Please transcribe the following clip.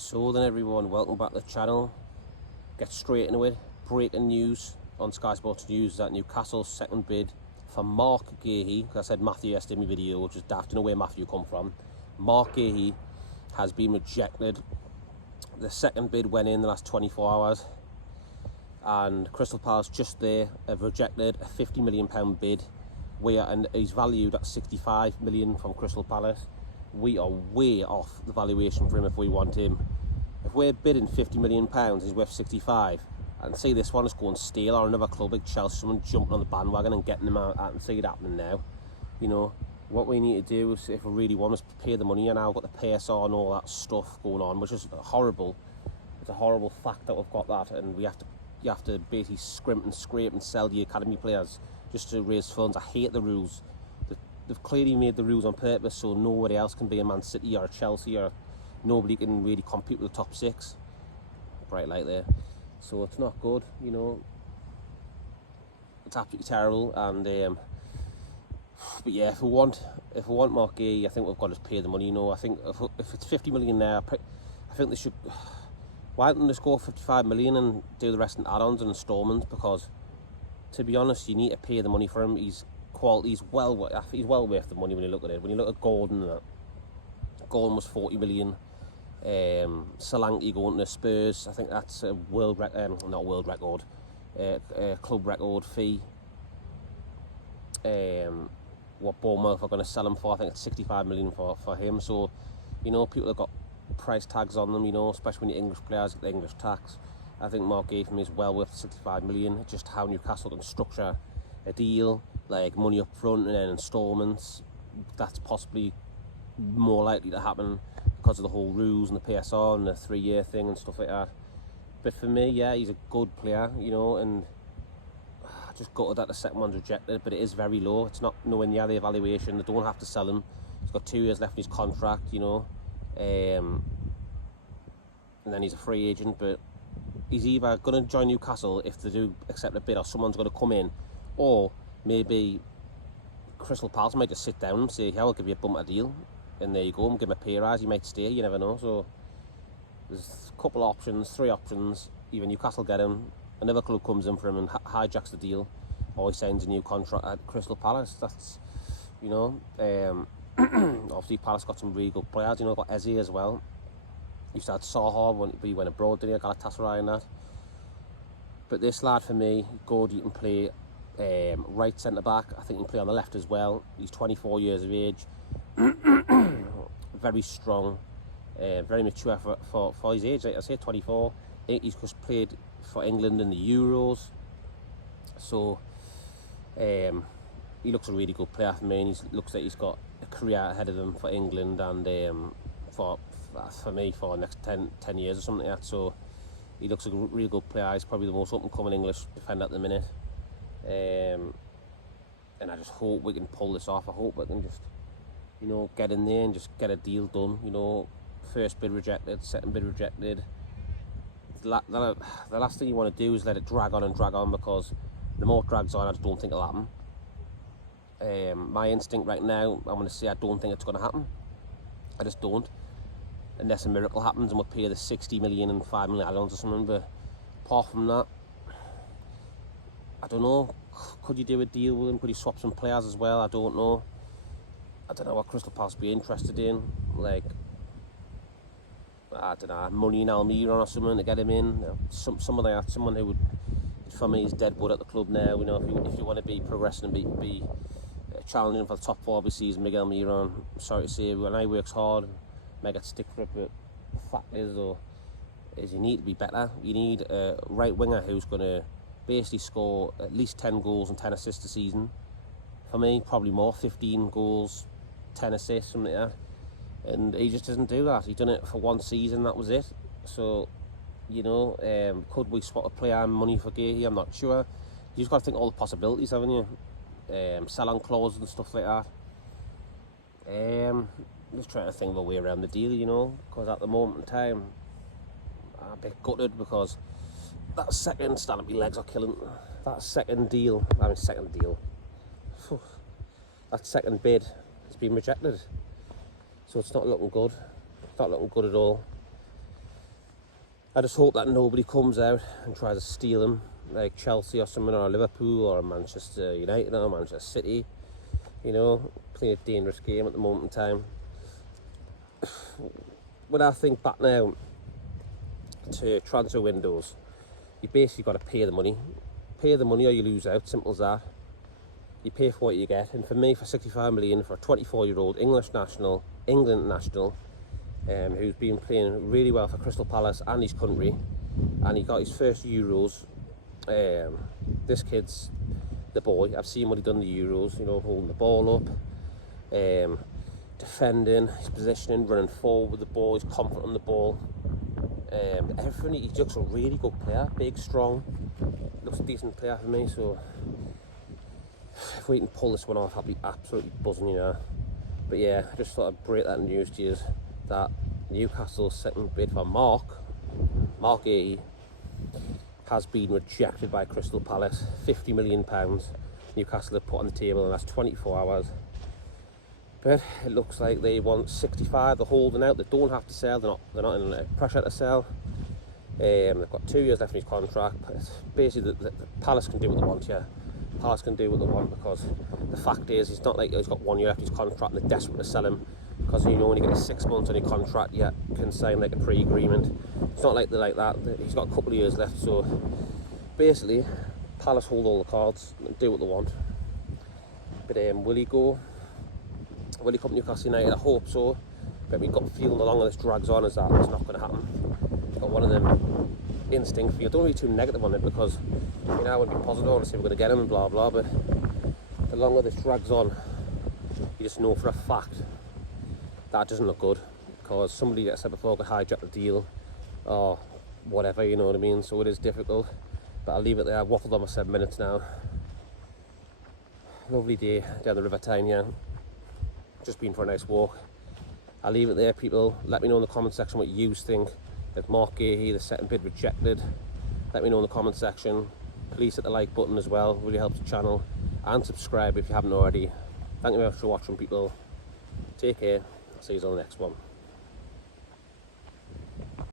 So then everyone, welcome back to the channel. Get straight into it. Breaking news on Sky Sports News that Newcastle's second bid for Marc Guehi, because I said Matthew yesterday in my video, which is daft to know where Matthew come from. Marc Guehi has been rejected. The second bid went in the last 24 hours and Crystal Palace just there have rejected a £50 million bid, and he's valued at 65 million from Crystal Palace. We are way off the valuation for him if we want him. If we're bidding £50 million, he's worth 65. I can see this one is going stale, or another club like Chelsea, someone jumping on the bandwagon and getting him out. I can see it happening now. You know, what we need to do is, if we really want, is pay the money, and now we've got the PSR and all that stuff going on, which is horrible. It's a horrible fact that we've got that, and you have to basically scrimp and scrape and sell the academy players just to raise funds. I hate the rules. They've clearly made the rules on purpose so nobody else can be a Man City or a Chelsea, or nobody can really compete with the top six. Bright light there. So it's not good, you know. It's absolutely terrible. And but yeah, if we want Marc Guehi, I think we've got to pay the money. You know, I think if it's 50 million now, I think they should. Why don't they just go 55 million and do the rest in add-ons and instalments? Because to be honest, you need to pay the money for him. He's quality. He's well worth the money when you look at it. When you look at Gordon, Gordon was 40 million. Solanke going to Spurs, I think that's a not world record, club record fee. What Bournemouth are going to sell him for, I think it's 65 million for him. So, you know, people have got price tags on them, you know, especially when you're English players get the English tax. I think Marc Guehi for me is well worth 65 million. Just how Newcastle can structure a deal, like money up front and then instalments, that's possibly more likely to happen because of the whole rules and the PSR and the 3-year thing and stuff like that. But for me, yeah, he's a good player, you know, and I just gutted that the second one's rejected, but it is very low. It's not nowhere near the evaluation. They don't have to sell him. He's got 2 years left in his contract, you know, and then he's a free agent. But he's either going to join Newcastle if they do accept a bid, or someone's going to come in, or maybe Crystal Palace might just sit down and say, yeah, I'll give you a bump a deal, and there you go, and give him a pay rise. He might stay, you never know. So there's a couple of options, 3 options. Either Newcastle get him, another club comes in for him and hijacks the deal, or he signs a new contract at Crystal Palace. That's, you know, obviously Palace got some really good players, you know, got Eze as well. Used to have Saha when he went abroad, didn't he? Galatasaray and that. But this lad, for me, good. You can play right centre back. I think he can play on the left as well. He's 24 years of age. Very strong, very mature for his age. Like I say, 24. I think he's just played for England in the Euros. So he looks a really good player for me, and he looks like he's got a career ahead of him for England and for me for the next 10 years or something like that. So he looks like a really good player. He's probably the most up-and-coming English defender at the minute. And I just hope we can pull this off. I hope we can just, you know, get in there and just get a deal done. You know, first bid rejected, second bid rejected. The last thing you want to do is let it drag on, because the more it drags on, I just don't think it'll happen. My instinct right now, I'm going to say I don't think it's going to happen. I just don't. Unless a miracle happens and we'll pay the 60 million and 5 million add-ons or something. But apart from that, I don't know. Could you do a deal with him? Could you swap some players as well? I don't know. I don't know what Crystal Palace be interested in. Like, I don't know, money in Almiron or something to get him in. Someone like that, someone who would, for me, is dead wood at the club now. You know, if you want to be progressing and be challenging for the top 4 this season, Miguel Almiron, I'm sorry to say, when I works hard, may get stick for it, but the fact is you need to be better. You need a right winger who's going to basically score at least 10 goals and 10 assists a season. For me, probably more, 15 goals, 10 assists, something like that. And he just doesn't do that. He's done it for 1 season, that was it. So, you know, could we swap a player and money for Guehi? I'm not sure. You just got to think all the possibilities, haven't you? Sell-on clauses and stuff like that. Just trying to think of a way around the deal, you know, because at the moment in time, I'm a bit gutted because that second, stand up, my legs are killing, that second bid has been rejected. So it's not looking good. It's not looking good at all. I just hope that nobody comes out and tries to steal him, like Chelsea or something, or Liverpool or Manchester United or Manchester City. You know, playing a dangerous game at the moment in time. When I think back now to transfer windows, you basically got to pay the money. Pay the money or you lose out, simple as that. You pay for what you get, and for me, for 65 million for a 24-year-old England national, who's been playing really well for Crystal Palace and his country, and he got his first Euros. This kid's the boy. I've seen what he done in the Euros, you know, holding the ball up, defending, his positioning, running forward with the ball, he's confident on the ball. Everything, he's just a really good player, big, strong, looks a decent player for me, so if we can pull this one off, I'll be absolutely buzzing, you know. But yeah, I just thought I'd break that news to you, that Newcastle's second bid for Marc Guehi has been rejected by Crystal Palace. £50 million Newcastle have put on the table in the last 24 hours. But it looks like they want 65, they're holding out, they don't have to sell, they're not in pressure to sell. They've got 2 years left in his contract. Basically, the Palace can do what they want here. Palace can do what they want, because the fact is, it's not like he's got 1 year left in his contract and they're desperate to sell him, because you know when you get 6 months on your contract, you can sign like a pre-agreement. It's not like they're like that. He's got a couple of years left, so basically Palace hold all the cards and do what they want. But will he go? Will he come to Newcastle United? I hope so. But we've got a feeling the longer this drags on is that it's not going to happen. Got one of them instinct feelings. Don't be too negative on it, because you know I would be positive and say we're going to get him and blah blah. But the longer this drags on, you just know for a fact that doesn't look good, because somebody that I said before could hijack the deal or whatever, you know what I mean. So it is difficult. But I'll leave it there. I've waffled on for 7 minutes now. Lovely day down the River Tyne here. Just been for a nice walk. I'll leave it there, people. Let me know in the comment section what you think. If Marc Guehi, the second bid rejected, let me know in the comment section. Please hit the like button as well, it really helps the channel, and subscribe if you haven't already. Thank you very much for watching, people. Take care. I'll see you on the next one.